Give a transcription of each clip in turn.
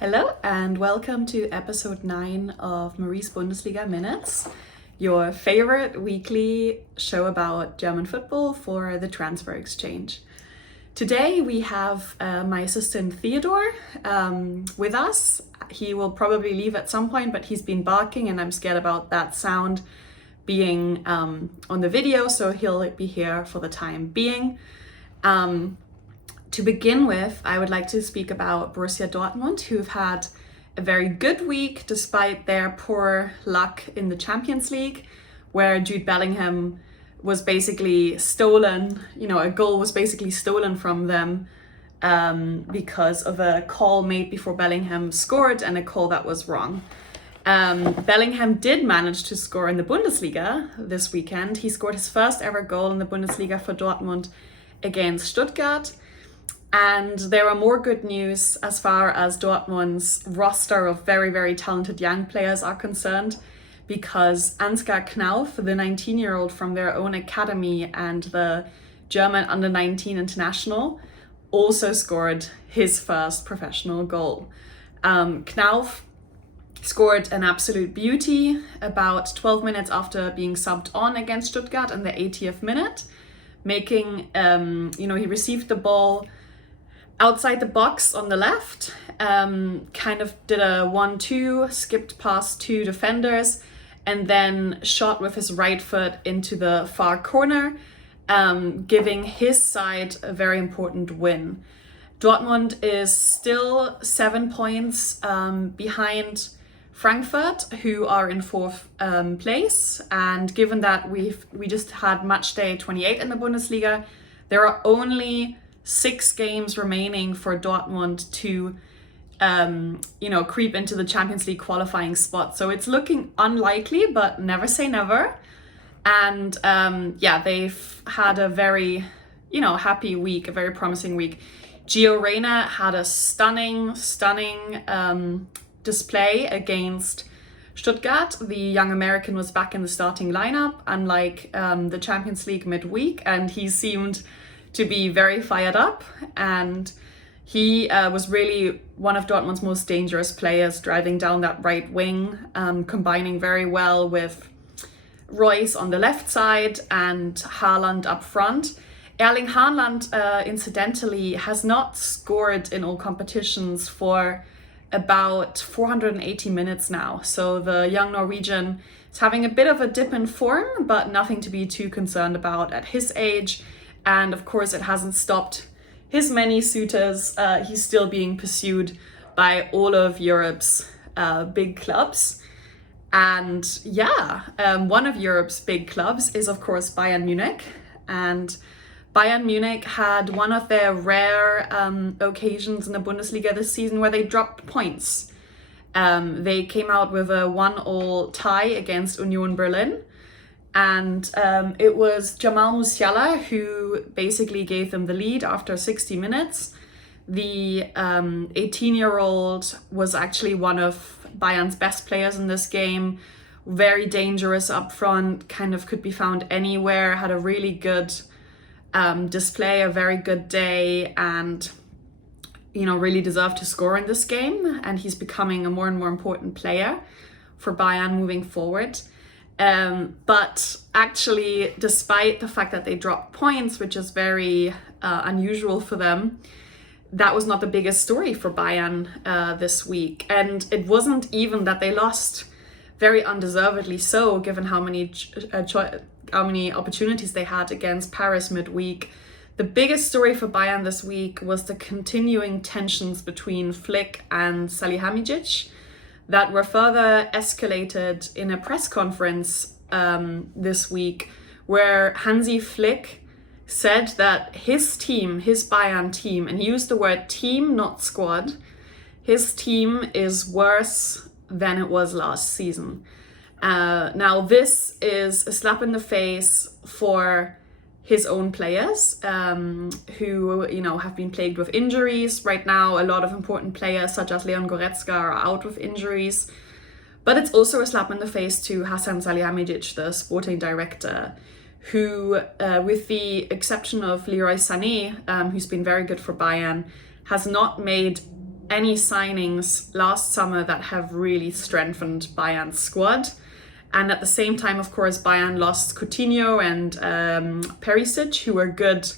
Hello and welcome to episode 9 of Marie's Bundesliga Minutes, your favorite weekly show about German football for the transfer exchange. Today we have my assistant Theodore with us. He will probably leave at some point, but he's been barking and I'm scared about that sound being on the video, so he'll be here for the time being. To begin with, I would like to speak about Borussia Dortmund, who've had a very good week despite their poor luck in the Champions League, where Jude Bellingham was basically stolen, a goal was basically stolen from them because of a call made before Bellingham scored and a call that was wrong. Bellingham did manage to score in the Bundesliga this weekend. He scored his first ever goal in the Bundesliga for Dortmund against Stuttgart. And there are more good news as far as Dortmund's roster of very, very talented young players are concerned, because Ansgar Knauf, the 19-year-old from their own academy and the German under-19 international, also scored his first professional goal. Knauf scored an absolute beauty about 12 minutes after being subbed on against Stuttgart in the 80th minute, making, he received the ball outside the box on the left, kind of did a 1-2, skipped past two defenders, and then shot with his right foot into the far corner, giving his side a very important win. Dortmund is still 7 points behind Frankfurt, who are in fourth place. And given that we just had match day 28 in the Bundesliga, there are only 6 games remaining for Dortmund to, creep into the Champions League qualifying spot. So it's looking unlikely, but never say never. And they've had a very, happy week, a very promising week. Gio Reyna had a stunning display against Stuttgart. The young American was back in the starting lineup, unlike the Champions League midweek, and he seemed to be very fired up, and he was really one of Dortmund's most dangerous players, driving down that right wing, combining very well with Royce on the left side and Haaland up front. Erling Haaland, incidentally, has not scored in all competitions for about 480 minutes now. So the young Norwegian is having a bit of a dip in form, but nothing to be too concerned about at his age. And of course, it hasn't stopped his many suitors. He's still being pursued by all of Europe's big clubs. And one of Europe's big clubs is, of course, Bayern Munich. And Bayern Munich had one of their rare occasions in the Bundesliga this season where they dropped points. They came out with a 1-1 tie against Union Berlin. And it was Jamal Musiala who basically gave them the lead after 60 minutes. The 18-year-old was actually one of Bayern's best players in this game. Very dangerous up front, kind of could be found anywhere, had a really good display, a very good day, and really deserved to score in this game. And he's becoming a more and more important player for Bayern moving forward. But actually, despite the fact that they dropped points, which is very unusual for them, that was not the biggest story for Bayern this week. And it wasn't even that they lost very undeservedly so, given how many opportunities they had against Paris midweek. The biggest story for Bayern this week was the continuing tensions between Flick and Salihamidzic that were further escalated in a press conference this week, where Hansi Flick said that his team, his Bayern team, and he used the word team, not squad, his team is worse than it was last season. Now, this is a slap in the face for his own players who, have been plagued with injuries. Right now, a lot of important players such as Leon Goretzka are out with injuries. But it's also a slap in the face to Hasan Salihamidzic, the sporting director, who, with the exception of Leroy Sané, who's been very good for Bayern, has not made any signings last summer that have really strengthened Bayern's squad. And at the same time, of course, Bayern lost Coutinho and Perisic, who were good,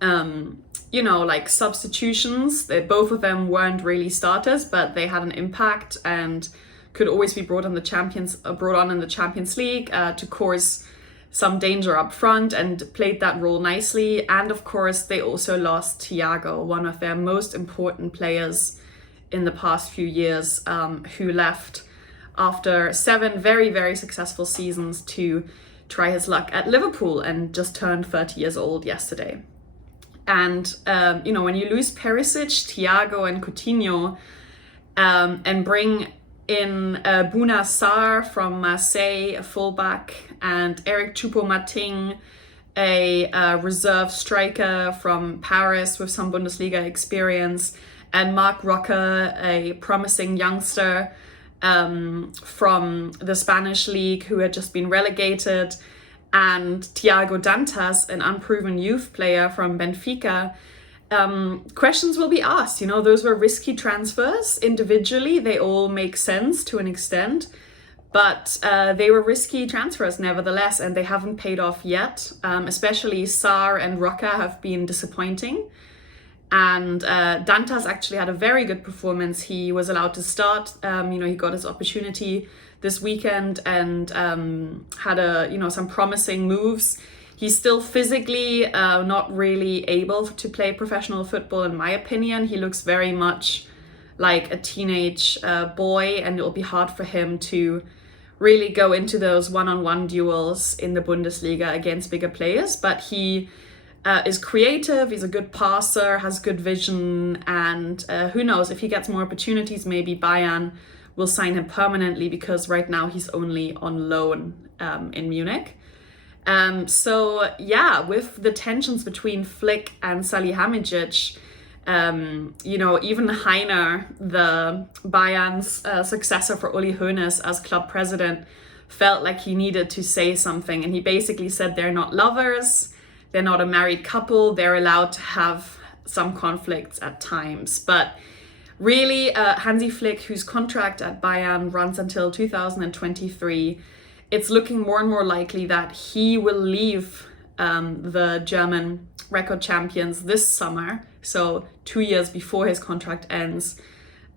like substitutions. Both of them weren't really starters, but they had an impact and could always be brought on in the Champions League to cause some danger up front, and played that role nicely. And of course, they also lost Thiago, one of their most important players in the past few years, who left after 7 very, very successful seasons to try his luck at Liverpool and just turned 30 years old yesterday. And, when you lose Perisic, Thiago and Coutinho and bring in Bouna Sarr from Marseille, a fullback, and Eric Choupo-Moting, a reserve striker from Paris with some Bundesliga experience, and Marc Roca, a promising youngster from the Spanish league who had just been relegated, and Thiago Dantas, an unproven youth player from Benfica. Questions will be asked. Those were risky transfers. Individually, they all make sense to an extent, but they were risky transfers nevertheless, and they haven't paid off yet. Especially Sarr and Roca have been disappointing. And Dantas actually had a very good performance. He was allowed to start. He got his opportunity this weekend and had some promising moves. He's still physically not really able to play professional football, in my opinion. He looks very much like a teenage boy, and it'll be hard for him to really go into those one-on-one duels in the Bundesliga against bigger players. But he is creative, he's a good passer, has good vision, and who knows, if he gets more opportunities, maybe Bayern will sign him permanently, because right now he's only on loan in Munich. With the tensions between Flick and Salihamidzic, even Heiner, the Bayern's successor for Uli Hoeneß as club president, felt like he needed to say something, and he basically said they're not lovers, they're not a married couple, they're allowed to have some conflicts at times. But really, Hansi Flick, whose contract at Bayern runs until 2023, it's looking more and more likely that he will leave the German record champions this summer, so 2 years before his contract ends,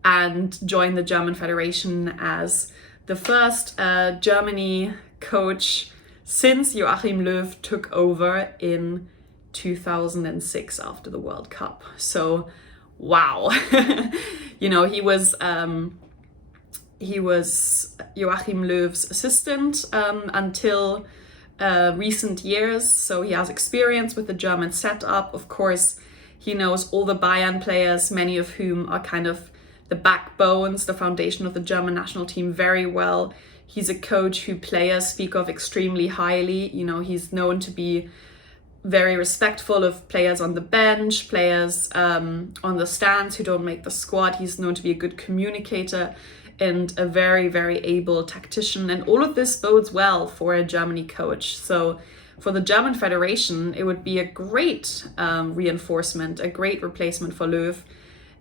and join the German Federation as the first Germany coach since Joachim Löw took over in 2006 after the World Cup. So, wow. He was Joachim Löw's assistant until recent years, so he has experience with the German setup. Of course, he knows all the Bayern players, many of whom are kind of the backbones, the foundation of the German national team, very well. He's a coach who players speak of extremely highly. He's known to be very respectful of players on the bench, players on the stands who don't make the squad. He's known to be a good communicator and a very, very able tactician. And all of this bodes well for a Germany coach. So for the German Federation, it would be a great reinforcement, a great replacement for Löw.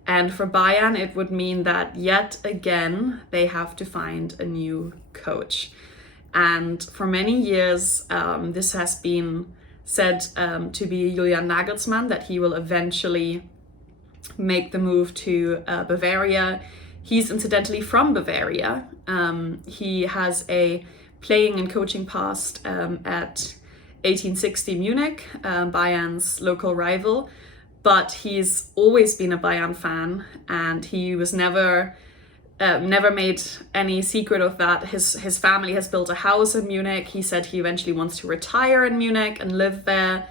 And for Bayern, it would mean that yet again, they have to find a new coach. And for many years, this has been said to be Julian Nagelsmann, that he will eventually make the move to Bavaria. He's incidentally from Bavaria. He has a playing and coaching past at 1860 Munich, Bayern's local rival. But he's always been a Bayern fan, and he was never made any secret of that. His family has built a house in Munich. He said he eventually wants to retire in Munich and live there.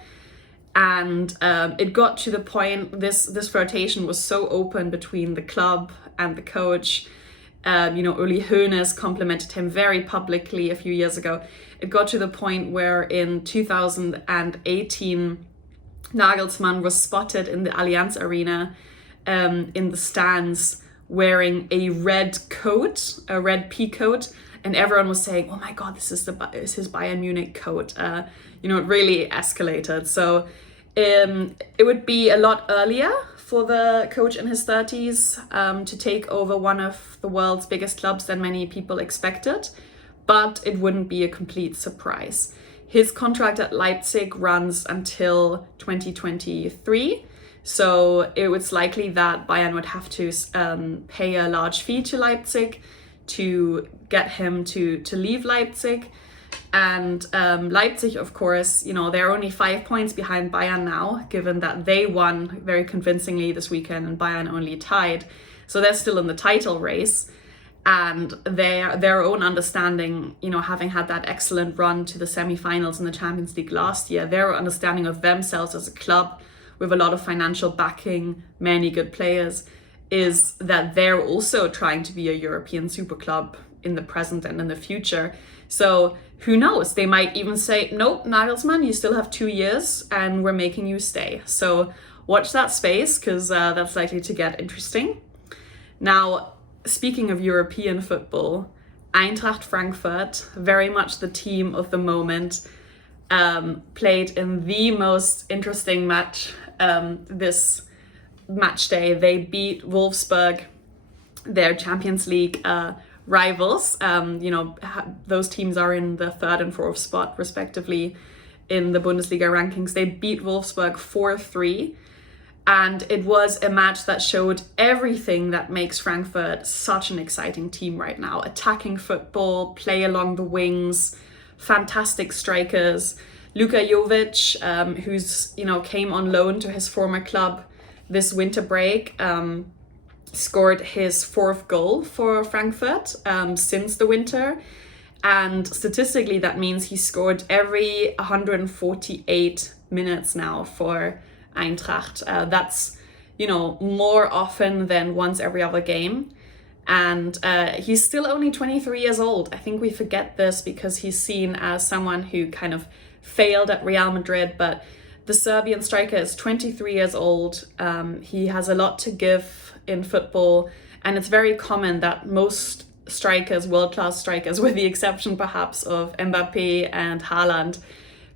And it got to the point, this flirtation was so open between the club and the coach. Uli Hoeneß complimented him very publicly a few years ago. It got to the point where in 2018, Nagelsmann was spotted in the Allianz Arena in the stands wearing a red coat, a red pea coat, and everyone was saying, "Oh my God, this is his Bayern Munich coat." It really escalated. So it would be a lot earlier for the coach in his 30s to take over one of the world's biggest clubs than many people expected, but it wouldn't be a complete surprise. His contract at Leipzig runs until 2023, so it was likely that Bayern would have to pay a large fee to Leipzig to get him to leave Leipzig. And Leipzig, of course, they're only 5 points behind Bayern now, given that they won very convincingly this weekend and Bayern only tied. So they're still in the title race. And their own understanding, having had that excellent run to the semi-finals in the Champions League last year, their understanding of themselves as a club with a lot of financial backing, many good players, is that they're also trying to be a European super club in the present and in the future. So who knows? They might even say, nope, Nagelsmann, you still have 2 years and we're making you stay. So watch that space, because that's likely to get interesting. Now, speaking of European football, Eintracht Frankfurt, very much the team of the moment, played in the most interesting match this match day. They beat Wolfsburg, their Champions League rivals. Those teams are in the 3rd and 4th spot, respectively, in the Bundesliga rankings. They beat Wolfsburg 4-3. And it was a match that showed everything that makes Frankfurt such an exciting team right now. Attacking football, play along the wings, fantastic strikers. Luka Jovic, who's came on loan to his former club this winter break, scored his 4th goal for Frankfurt since the winter. And statistically, that means he scored every 148 minutes now for Eintracht. That's, more often than once every other game. And he's still only 23 years old. I think we forget this because he's seen as someone who kind of failed at Real Madrid, but the Serbian striker is 23 years old. He has a lot to give in football, and it's very common that most strikers, world-class strikers, with the exception perhaps of Mbappe and Haaland,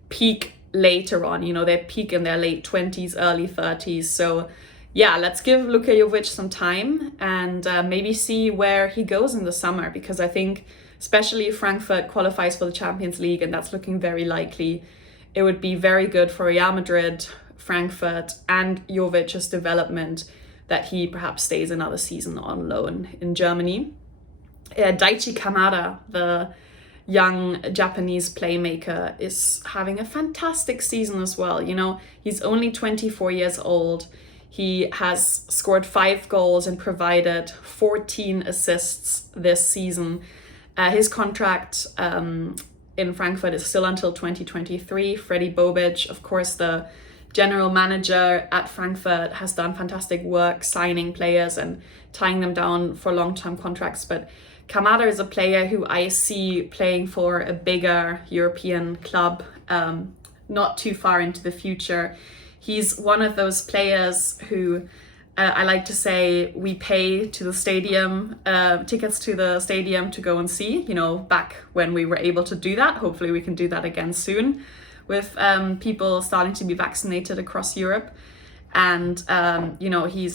peak later on. They peak in their late 20s, early 30s. So yeah, let's give Luka Jovic some time and maybe see where he goes in the summer, because I think especially if Frankfurt qualifies for the Champions League, and that's looking very likely, it would be very good for Real Madrid, Frankfurt and Jovic's development that he perhaps stays another season on loan in Germany. Daichi Kamada, the young Japanese playmaker, is having a fantastic season as well. He's only 24 years old. He has scored 5 goals and provided 14 assists this season. His contract in Frankfurt is still until 2023. Freddy Bobic, of course, the general manager at Frankfurt, has done fantastic work signing players and tying them down for long-term contracts. But Kamada is a player who I see playing for a bigger European club not too far into the future. He's one of those players who I like to say we pay to the stadium, tickets to the stadium to go and see, back when we were able to do that. Hopefully we can do that again soon with people starting to be vaccinated across Europe. And, he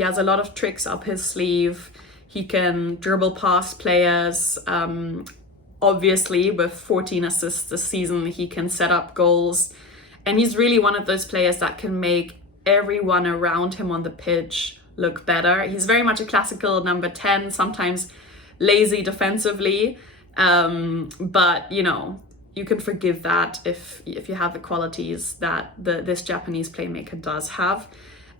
has a lot of tricks up his sleeve. He can dribble past players. Obviously, with 14 assists this season, he can set up goals. And he's really one of those players that can make everyone around him on the pitch look better. He's very much a classical number 10, sometimes lazy defensively. But, you can forgive that if you have the qualities that this Japanese playmaker does have.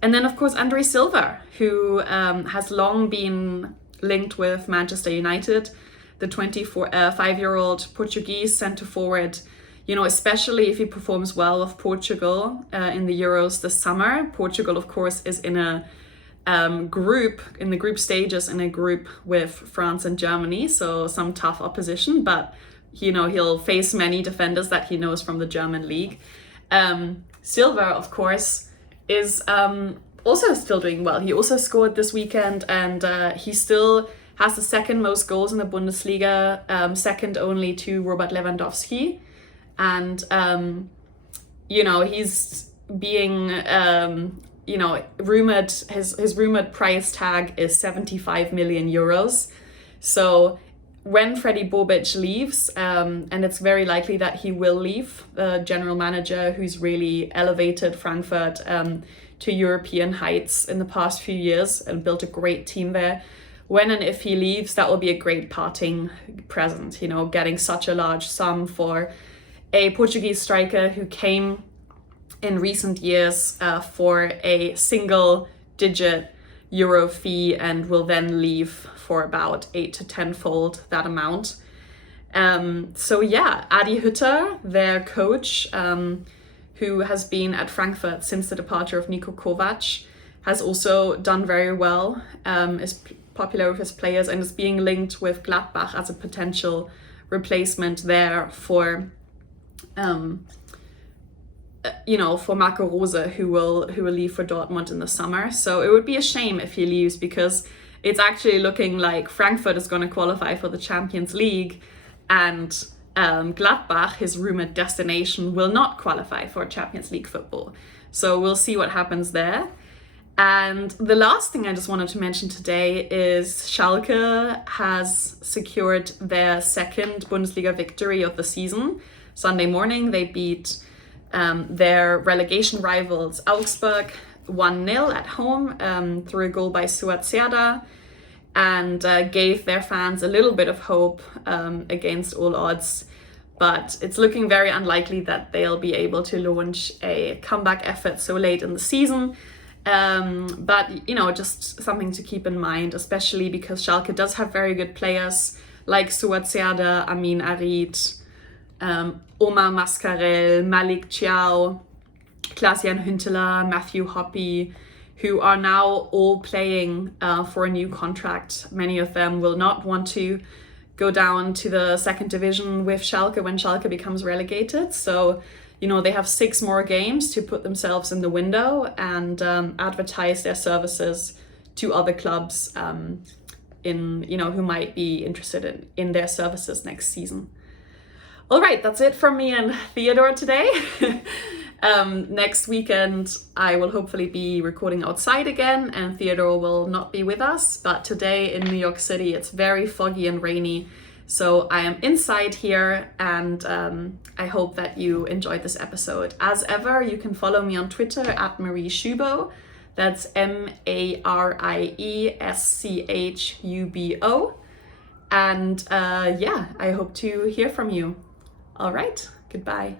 And then, of course, André Silva, who has long been linked with Manchester United, the 25-year-old Portuguese centre-forward. Especially if he performs well with Portugal in the Euros this summer. Portugal, of course, is in a group, in the group stages, in a group with France and Germany. So some tough opposition, but, he'll face many defenders that he knows from the German league. Silva, of course, is also still doing well. He also scored this weekend, and he still has the second most goals in the Bundesliga, second only to Robert Lewandowski. And, he's being rumored his rumored price tag is 75 million euros. So when Freddy Bobic leaves, and it's very likely that he will leave, the general manager who's really elevated Frankfurt to European heights in the past few years and built a great team there. When and if he leaves, that will be a great parting present, getting such a large sum for a Portuguese striker who came in recent years for a single-digit euro fee and will then leave for about 8 to 10-fold that amount. So yeah, Adi Hütter, their coach, who has been at Frankfurt since the departure of Niko Kovac, has also done very well, is popular with his players, and is being linked with Gladbach as a potential replacement there for Marco Rose, who will leave for Dortmund in the summer. So it would be a shame if he leaves, because it's actually looking like Frankfurt is going to qualify for the Champions League, and Gladbach, his rumored destination, will not qualify for Champions League football. So we'll see what happens there. And the last thing I just wanted to mention today is Schalke has secured their second Bundesliga victory of the season. Sunday morning, they beat their relegation rivals Augsburg 1-0 at home through a goal by Suat Serdar, and gave their fans a little bit of hope against all odds. But it's looking very unlikely that they'll be able to launch a comeback effort so late in the season. But just something to keep in mind, especially because Schalke does have very good players like Suat Serdar, Amin Arid, Omar Mascarell, Malik Chiao, Klaas-Jan Huntelaar, Matthew Hoppe, who are now all playing for a new contract. Many of them will not want to go down to the second division with Schalke when Schalke becomes relegated. So, they have 6 more games to put themselves in the window and advertise their services to other clubs who might be interested in their services next season. All right, that's it from me and Theodore today. Next weekend, I will hopefully be recording outside again, and Theodore will not be with us. But today in New York City, it's very foggy and rainy. So I am inside here, and I hope that you enjoyed this episode. As ever, you can follow me on Twitter at Marie Schubo. That's MARIESCHUBO. And I hope to hear from you. All right, goodbye.